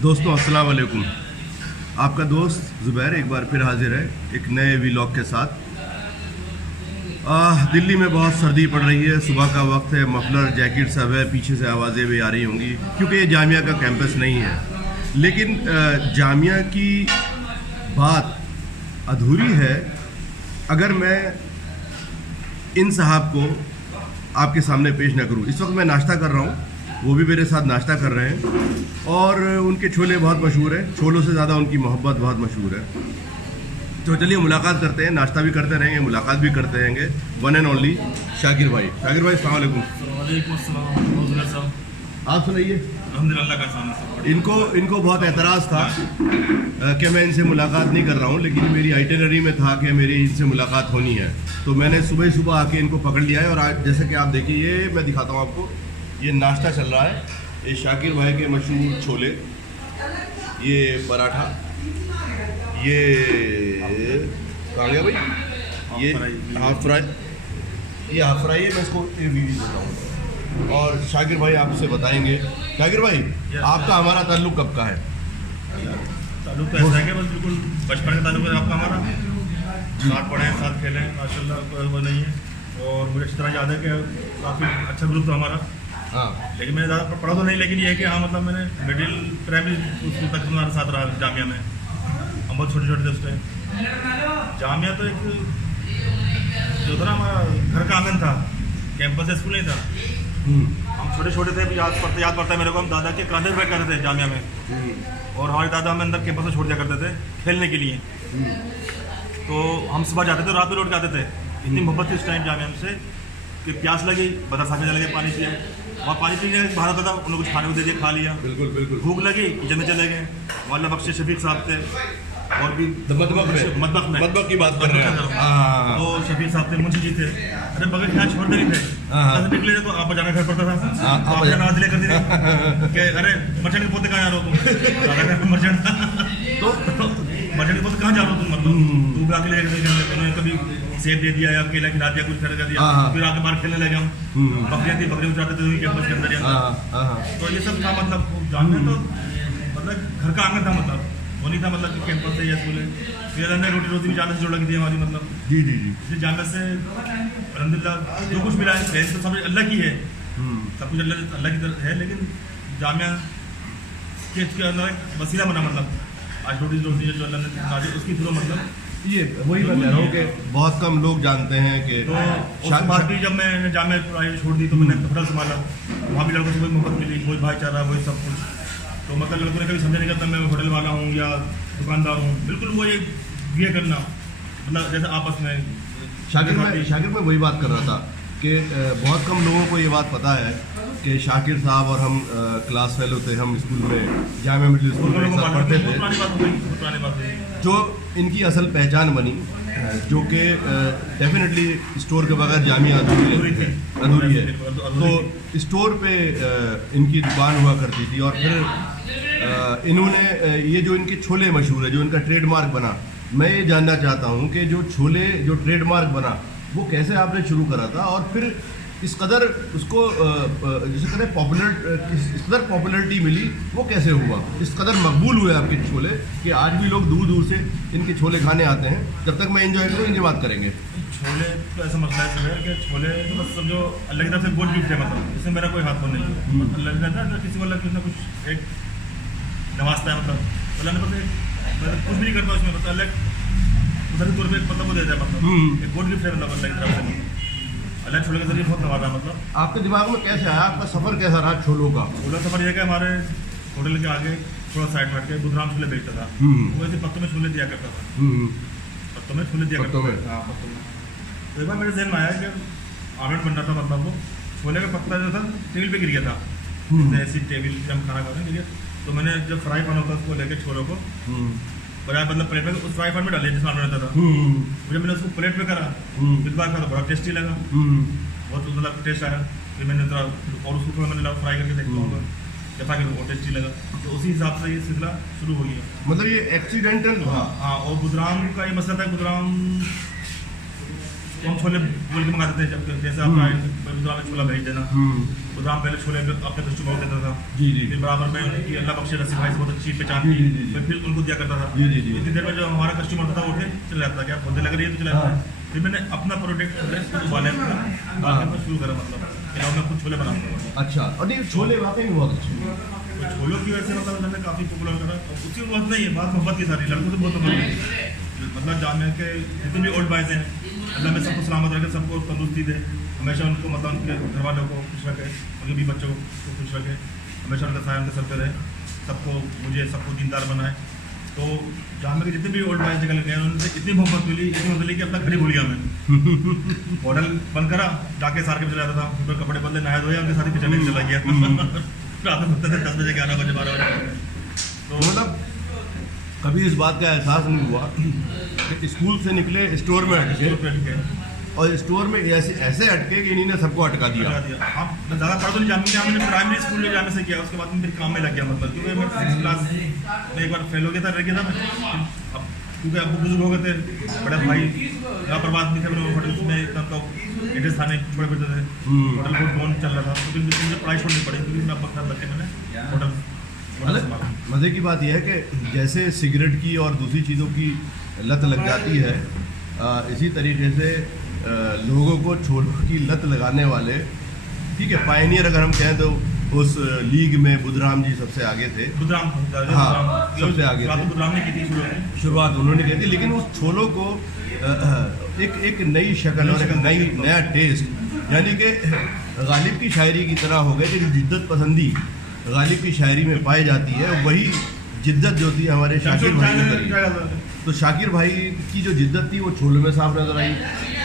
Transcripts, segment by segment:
दोस्तों अस्सलाम वालेकुम। आपका दोस्त ज़ुबैर एक बार फिर हाजिर है एक नए व्लॉग के साथ। दिल्ली में बहुत सर्दी पड़ रही है, सुबह का वक्त है, मफलर जैकेट सब है, पीछे से आवाज़ें भी आ रही होंगी क्योंकि ये जामिया का कैंपस नहीं है। लेकिन जामिया की बात अधूरी है अगर मैं इन साहब को आपके सामने पेश ना करूं। इस वक्त मैं नाश्ता कर रहा हूं, वो भी मेरे साथ नाश्ता कर रहे हैं और उनके छोले बहुत मशहूर हैं, छोलों से ज़्यादा उनकी मोहब्बत बहुत मशहूर है। तो चलिए मुलाकात करते हैं, नाश्ता भी करते रहेंगे, मुलाकात भी करते रहेंगे। वन एंड ओनली शाकिर भाई। शाकिर भाई अस्सलाम वालेकुम। आप सुनाइए। इनको बहुत एतराज़ था कि मैं इनसे मुलाकात नहीं कर रहा हूँ, लेकिन मेरी आइटिनरी में था कि मेरी इनसे मुलाकात होनी है, तो मैंने सुबह सुबह आके इनको पकड़ लिया है। और आज जैसे कि आप देखिए, ये मैं दिखाता हूँ आपको, ये नाश्ता चल रहा है। ये शाकिर भाई के मशहूर छोले, ये पराठा, ये कहाँ गया भाई, ये हाफ फ्राई, ये हाफ फ्राई है। मैं इसको रिव्यू देता हूँ और शाकिर भाई आपसे बताएंगे। शाकिर भाई, आपका हमारा ताल्लुक़ कब का है? ताल्लुक़ तो ऐसा है कि बस बिल्कुल बचपन का ताल्लुक़ है आपका हमारा। साथ पढ़े हैं, साथ खेले हैं, माशाल्लाह वो नहीं है। और मुझे अच्छी तरह याद है कि काफ़ी अच्छा ग्रुप था हमारा। हाँ, लेकिन मैंने ज़्यादा पढ़ा तो नहीं, लेकिन ये है कि हाँ मतलब मैंने मिडिल प्राइमरी स्कूल तक हमारे साथ रहा जामिया में। हम बहुत छोटे छोटे थे उस टाइम। जामिया तो एक जो था ना, हमारा घर का आंगन था, कैंपस स्कूल नहीं था। हम छोटे छोटे थे, याद पड़ता है मेरे को। हम दादा के क्लासेस बैठ करते थे जामिया में, और हमारे दादा हमें अंदर कैंपस में छोड़ दिया करते थे खेलने के लिए। तो हम सुबह जाते थे, रात में लौट के आते थे। इतनी मोहब्बत थी उस टाइम जामिया हमसे कि प्यास लगी, बता सामने चले गए पानी पिए, वहाँ पानी पीने बाहर होता था, उन्होंने कुछ खाने को दे दिया, खा लिया। बिल्कुल बिल्कुल। भूख लगी, किचन में चले गए। वाला बख्श शफीक साहब थे, और भी मदबक की बात कर रहे हैं। तो शफीक साहब थे, मुंशी जी थे। अरे बगैर यहाँ छोड़ते नहीं थे, निकले तो आप जाना घर पड़ता था। आप जाना दिले कर दी कि अरे मर्चेंट के पोते कहाँ जा रहे हो तुम? मर्चेंट तो मर्चेंट के पोते कहाँ जा रहे हो तुम? मतलब तू आके ले कभी सेब दे दिया या केला खिला दिया, कुछ कर दिया, फिर आके बाहर खेलने लगे हम। बकरियाँ थी, बकरी उठाते थे कैंपस के अंदर। तो ये सब था, मतलब जानने तो मतलब घर का आंगन था, मतलब वो नहीं था मतलब कि कैंपस से या स्कूल है। फिर हमने रोटी भी जाने से जोड़ लगी थी हमारी, मतलब जी जी जी। इसलिए जामिया से अल्हम्दुलिल्लाह जो कुछ मिला है तो सब अल्लाह की है, सब कुछ अल्लाह की तरफ है। लेकिन जामिया के अंदर वसीला बना, मतलब आज रोटी जो अल्लाह ने उसकी थ्रू, मतलब ये वही मैं कह रहा हूँ कि बहुत कम लोग जानते हैं कि तो उसके बाद भी जब मैंने जामिया छोड़ दी तो मैंने होटल संभाला। वहाँ भी लड़कों से वही मोहब्बत मिली, वही भाईचारा, वही सब कुछ। तो मतलब लड़कों ने कभी समझा नहीं करता मैं होटल वाला हूँ या दुकानदार हूँ, बिल्कुल वो ये करना, मतलब जैसे आपस में। शाकिर में वही बात कर रहा था कि बहुत कम लोगों को ये बात पता है कि शाकिर साहब और हम क्लास फेलो थे, हम स्कूल में जामिया मिडिल स्कूल में एक साथ पढ़ते थे। जो इनकी असल पहचान बनी, जो कि डेफिनेटली स्टोर के बगैर जामिया अधूरी है। तो स्टोर पे इनकी दुकान हुआ करती थी, और फिर इन्होंने ये जो इनके छोले मशहूर है, जो इनका ट्रेडमार्क बना, मैं ये जानना चाहता हूँ कि जो छोले जो ट्रेडमार्क बना वो कैसे आपने शुरू करा था, और फिर इस कदर उसको जिसे कहते हैं इस कदर पॉपुलरिटी मिली, वो कैसे हुआ, इस कदर मकबूल हुए आपके छोले कि आज भी लोग दूर दूर से इनके छोले खाने आते हैं। जब तक मैं एंजॉय करूँ इनकी बात करेंगे। छोले तो ऐसा मसला है कि छोले तो बस समझो अल्लाह की तरफ से गोद गिफ्ट है, मतलब इसमें मेरा कोई हाथ नहीं है। अल्लाह ने ना किसी वाला कुछ ना कुछ एक नवाजता है, मतलब अल्लाह ने मतलब कुछ भी नहीं करता उसमें, मतलब अल्लाह उधर तौर पर मतलब वो देता है, मतलब एक गोद गिफ्ट है, मतलब अल्लाह की तरफ से। अल्लाह छोले के जरिए बहुत नवाजा। मतलब आपके दिमाग में कैसे आया, आपका सफ़र कैसा रहा छोलों का? छोला सफ़र यह कि हमारे होटल के आगे थोड़ा साइड हट के बुधराम छोले बेचता था, वो ऐसे पत्तों में छोले दिया करता था, पत्तों में छोले दिया करता था। हाँ, पत्तों में। तो एक बार मेरे जहन में आया कि आमलेट बन रहा था, मतलब वो छोले का पत्ता जो था टेबल पे गिर गया था, ऐसी टेबल पे हम खाना खा रहे हैं गिर गया। तो मैंने जब फ्राई पैन होता उसको लेके छोलों को बजाय मतलब प्लेट में उस फ्राई पैन में डाले जिसमें रहता था, मुझे मैंने उसको प्लेट में करा, फिर बार खाया तो बड़ा टेस्टी लगा, बहुत मतलब टेस्ट आया। फिर मैंने थोड़ा और उसको थोड़ा मैंने फ्राई करके देखता हूँ, जैसा कि बहुत टेस्टी लगा, तो उसी हिसाब से ये सिलसिला शुरू हो गया। मतलब ये एक्सीडेंटल? हाँ, और बुधराम का ये मसला था, बुधराम तो हम छोले बोल के मंगाते थे, जब जैसे आप बुधराम में छोला भेज देना, बुधराम पहले छोले अपने कस्टमर को देता था। जी जी। फिर बराबर में उनकी अल्लाह बख्शे रसीद भाई से बहुत अच्छी पहचान थी, फिर उनको दिया करता था। इतनी देर में जो हमारा कस्टमर था वो उठे चला जाता था, क्या बोलने लग रही है तो चला जाता है। फिर मैंने अपना प्रोडक्ट वाले शुरू करा, मतलब मैं खुद छोले बनाता हूँ। अच्छा, और नहीं छोले वाकई में बहुत अच्छे हैं। छोलों की वजह से मतलब मैंने काफ़ी पॉपुलर करा। उसकी बात नहीं है, बात मोहब्बत की सारी, लड़कों से बहुत मोहब्बत है। मतलब जान के जितने भी ओल्ड बॉयज़ हैं, अल्लाह में सबको सलामत रखे, सबको तंदुरुस्ती दे, हमेशा उनको मतलब उनके घर वालों को खुश रखे, उनके भी बच्चों को खुश रखे, हमेशा उनका साया उनके सर पे रहे, सबको मुझे सबको दीनदार बनाए। तो जहाँ के जितने भी ओल्ड बॉयज़ निकल गए उनसे इतनी मोहब्बत मिली, इतनी मोहब्बत मिली कि अपना घर ही भूल गया मैं। होटल बंद करा, जाके सार के चला जाता था, फिर कपड़े बदले, नहाया धोया, उनके साथ ही चले चला गया। रात में उठते थे 10 बजे, 11 बजे, 12 बजे। तो मतलब कभी इस बात का एहसास नहीं हुआ कि स्कूल से निकले स्टोर में अटके, और स्टोर में ऐसे अटके कि इन्हीं ने सबको अटका दिया। हाँ, मैं ज़्यादा पढ़ तो नहीं जाना, मैंने प्राइमरी स्कूल में जाने से किया, उसके बाद में फिर काम में लग गया। मतलब क्योंकि मैं 6th क्लास में एक बार फेल हो गया था, रह गया था मैं। अब क्योंकि अब बुजुर्ग हो गए थे, बड़े भाई लापरवाह भी थे, मैंने होटल में तब तो एड्रेस थाने छोड़े फिरते थे, होटल बहुत डाउन चल रहा था, तो फिर मुझे पढ़ाई छोड़नी पड़ी, क्योंकि मैं अब लग के मैंने होटल। मज़े की बात यह है कि जैसे सिगरेट की और दूसरी चीज़ों की लत लग जाती है, इसी तरीके से लोगों को छोलों की लत लगाने वाले, ठीक है, पायनियर अगर हम कहें तो उस लीग में बुधराम जी सबसे आगे थे। बुधराम, हाँ, सबसे आगे थे। बुधराम ने की थी शुरुआत उन्होंने की थी, लेकिन उस छोलों को एक नई शक्ल और एक नया टेस्ट, यानी कि गालिब की शायरी की तरह हो गया कि जिद्दत पसंदी गालिब की शायरी में पाई जाती है, वही जिद्दत जो थी हमारे शाकिर भाई ने करी। तो शाकिर भाई की जो जिद्दत थी वो छोले में साफ नजर आई।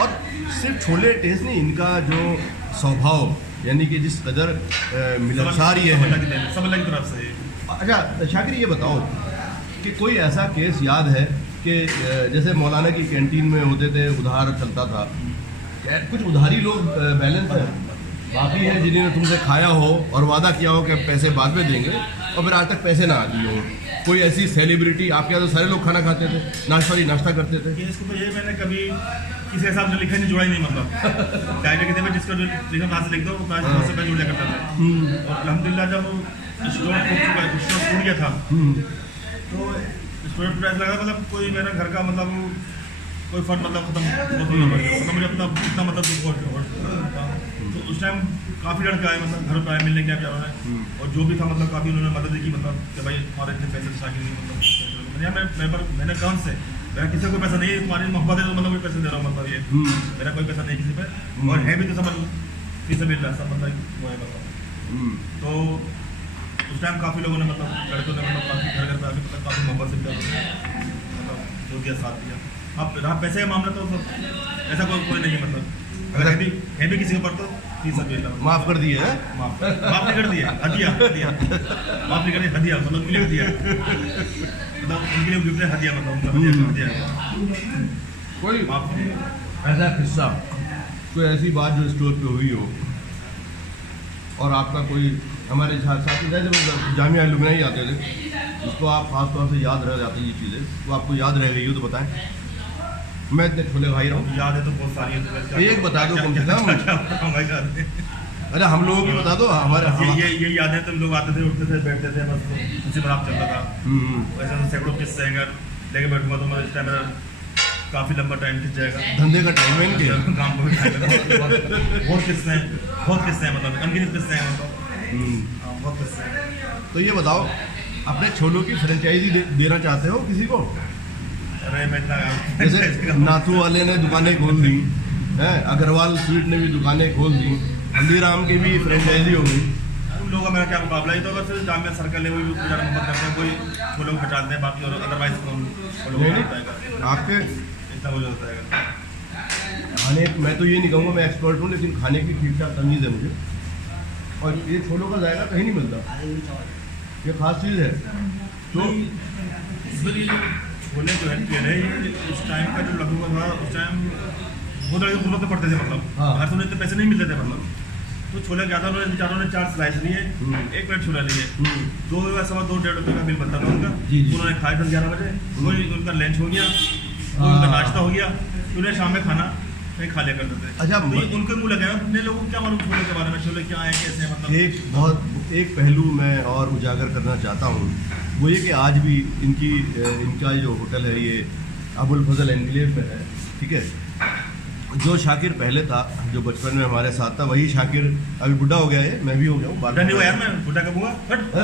और सिर्फ छोले टेस्ट नहीं, इनका जो स्वभाव, यानी कि जिस कदर मिलनसार ये है सब अलग तरफ से। अच्छा शाकिर, ये बताओ कि कोई ऐसा केस याद है कि जैसे मौलाना की कैंटीन में होते थे, उधार चलता था, कुछ उधारी लोग बैलेंस है बाकी है जिन्होंने तुमसे खाया हो और वादा किया हो कि पैसे बाद में देंगे, और फिर आज तक पैसे ना आ दिए हो? कोई ऐसी सेलिब्रिटी आपके यहाँ तो सारे लोग खाना खाते थे, नाश्ता करते थे? इसको तो ये मैंने कभी किसी हिसाब से लिखा नहीं, जुड़ा ही नहीं। मतलब डायरेक्ट कितने में जिसका जो लिखा कहाँ से लिख दो, कहाँ से जुड़ जाया करता था। और अल्हम्दुलिल्लाह जब स्टोर टूट गया था तो स्टोर प्राइस लगा, मतलब कोई मेरा घर का मतलब कोई फंड मतलब खत्म मतलब मुझे अपना इतना मतलब तो उस टाइम काफ़ी लड़के आए, मतलब घर पर आए मिलने क्या रहा है, और जो भी था मतलब काफ़ी उन्होंने मदद की, मतलब कि भाई हमारे इतने पैसे शाकिर नहीं, मतलब मैंने कौन से मेरा किसी को पैसा नहीं है, तुम्हारी मोहब्बत है तो मतलब कोई पैसे दे रहा हूँ, मतलब ये मेरा कोई पैसा नहीं किसी पे, और है भी तो समझ किसी भी सब मतलब वो है मतलब। तो उस टाइम काफ़ी लोगों ने मतलब लड़कों ने मतलब काफ़ी घर पर आके मतलब काफ़ी मोहब्बत से मतलब जो दिया, साथ दिया। अब रहा पैसे का मामला तो ऐसा कोई नहीं है, मतलब अगर है भी किसी के ऊपर तो माफ कर दिए हैं, माफ नहीं कर दिया, हदिया माफ नहीं कर दिया, हदिया मतलब लिख दिया, मतलब उनके लिए गिफ्ट है हदिया, मतलब उनका हदिया। कोई ऐसा किस्सा, कोई ऐसी बात जो स्टोर पे हुई हो और आपका कोई हमारे साथी थे जब जामिया लुबना ही आते थे, उसको आप खास तौर से याद रह जाती ये चीज़ें, वो आपको याद रह गई हो तो बताएं। मैं इतने छोले भाई रहा हूँ, याद है तो बहुत सारी है, एक बता दो कम से कम। अरे हम लोगों की बता दो, हमारे ये याद है तो लोग आते थे, उठते थे, बैठते थे, बस उसी पर आप चलता था। वैसे तो सैकड़ों किस्से हैं, अगर लेके बैठूंगा तो मैं इस टाइम मेरा काफ़ी लंबा टाइम खिंच जाएगा, धंधे का टाइम है इनके, काम का भी टाइम है, बहुत किस्से हैं, मतलब अनगिनत किस्से हैं, मतलब बहुत किस्से हैं। तो ये बताओ, अपने छोलों की फ्रेंचाइजी देना चाहते हो किसी को? अरे मैं जैसे नाथू वाले ने दुकानें खोल दी हैं, अग्रवाल स्वीट ने भी दुकानें खोल दी, हल्दीराम की भी फ्रेंचाइजी हो गई, उन लोगों का मेरा क्या मुकाबला है? तो अगर सिर्फ जामिया सर्कल है वही ज़्यादा मोहब्बत करते हैं, कोई वो लोग बचाते हैं, बाकी और अदरवाइज आपके इतना वो होता है खाने। मैं तो ये नहीं कहूँगा मैं एक्सपर्ट हूँ, लेकिन खाने की ठीक ठाक तमीज़ है मुझे, और ये छोलों का जायका कहीं नहीं मिलता, ये खास चीज़ है। तो छोले जो है उस टाइम का जो लगभग था, उस टाइम बहुत लड़के गुर्बत में पड़ते थे, मतलब हर समय इतने पैसे नहीं मिलते थे, मतलब तो छोले क्या था, उन्होंने बेचारों ने 4 स्लाइस लिए, 1 प्लेट छोला लिए, 2-2.5 रुपये का बिल बनता था उनका, उन्होंने खाए 10-11 बजे, वही उनका लंच हो गया, उनका नाश्ता हो गया, उन्हें शाम में खाना कहीं खा लिया करते थे। अच्छा, तो ये उनके मुँह लगे हैं, अपने लोगों को क्या मालूम छोले के बारे में, छोले क्या है कैसे हैं, मतलब एक पहलू मैं और उजागर करना चाहता हूँ, वो ये कि आज भी इनका जो होटल है ये अबुल फजल एनक्लेव में है, ठीक है। जो शाकिर पहले था, जो बचपन में हमारे साथ था, वही शाकिर अभी बुढ़ा हो गया है, मैं भी हो गया हूँ। बुढ़ा नहीं हुआ यार, मैं बुढ़ा कब हुआ?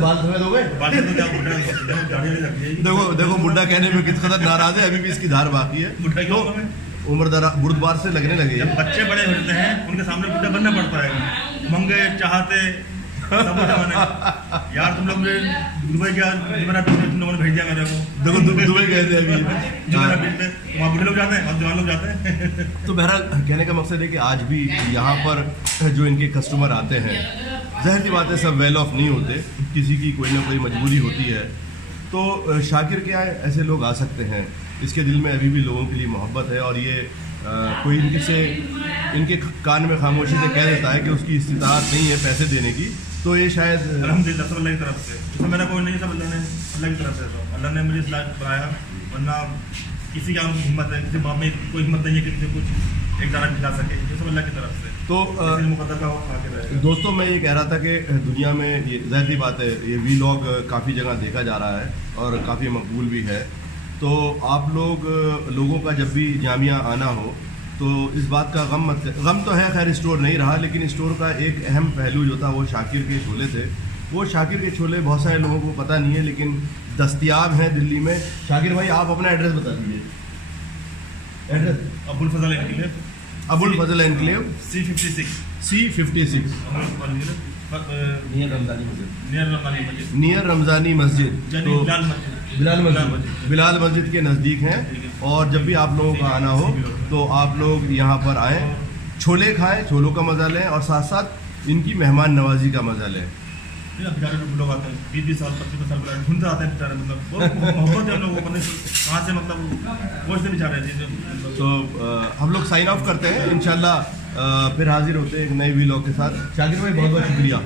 बाल सफेद हो गए। बाल तो क्या बुढ़ा देखो बुढ़ा कहने में किस कदर नाराज है, अभी भी इसकी धार बाकी है। बुढ़ा क्यों? उम्र बुर्दबार से लगने लगे। जब बच्चे बड़े होते हैं उनके सामने बुढ़ा बनना पड़ता है, मंगे चाहते सब यार। तुम लोग दुबई क्या तुम लोगों ने भेज दिया मेरे को। देखो दुबई गए थे अभी, वहाँ बुढ़े लोग जाते हैं और जवान लोग जाते हैं। तो बहरहाल कहने का मकसद है कि आज भी यहाँ पर जो इनके कस्टमर आते हैं, ज़ाहिर सी बात है सब वेल ऑफ नहीं होते, किसी की कोई ना कोई मजबूरी होती है। तो शाकिर के यहाँ ऐसे लोग आ सकते हैं, इसके दिल में अभी भी लोगों के लिए मोहब्बत है, और ये कोई इनके कान में खामोशी से कह देता है कि उसकी इस्तिताअत नहीं है पैसे देने की, तो ये शायद अल्हम्दुलिल्लाह सब अल्लाह की तरफ से, इसमें मेरा कोई नहीं, सब अल्लाह की तरफ से। तो अल्लाह ने मुझे इस लायक बनाया, वरना किसी का हिम्मत है, किसी बाप में कोई हिम्मत नहीं है कि किसी कुछ एक दाना खिला सके, ये सब अल्लाह की तरफ से। तो मुकद्दर का खा के रहे। दोस्तों, मैं ये कह रहा था कि दुनिया में ये ज़ाहिर सी बात है, ये वीलॉग काफ़ी जगह देखा जा रहा है और काफ़ी मकबूल भी है। तो आप लोगों का जब भी जामिया आना हो तो इस बात का गम तो है, खैर स्टोर नहीं रहा, लेकिन स्टोर का एक अहम पहलू जो था वो शाकिर के छोले थे। वो शाकिर के छोले बहुत सारे लोगों को पता नहीं है, लेकिन दस्तयाब हैं दिल्ली में। शाकिर भाई, आप अपना एड्रेस बता दीजिए। एड्रेस अबुल फजल एनक्लेव, अबुल फजल एनक्लेव, C56 नियर रमज़ानी मस्जिद, तो बिलाल मस्जिद के नज़दीक हैं। और जब भी आप लोगों का आना हो तो आप लोग यहाँ पर आएँ, छोले खाएं, छोलों का मज़ा लें और साथ साथ इनकी मेहमान नवाजी का मज़ा लें। बेचारे लोग आते हैं 20 साल 25 साल ढूंढते आते हैं बेचारे, मतलब मोहब्बत है हम लोगों को, कहाँ से मतलब वो से बेचारे। तो हम लोग साइन ऑफ करते हैं, इंशाल्लाह फिर हाजिर होते हैं एक नए वीलॉग के साथ। शाकिर भाई बहुत बहुत शुक्रिया।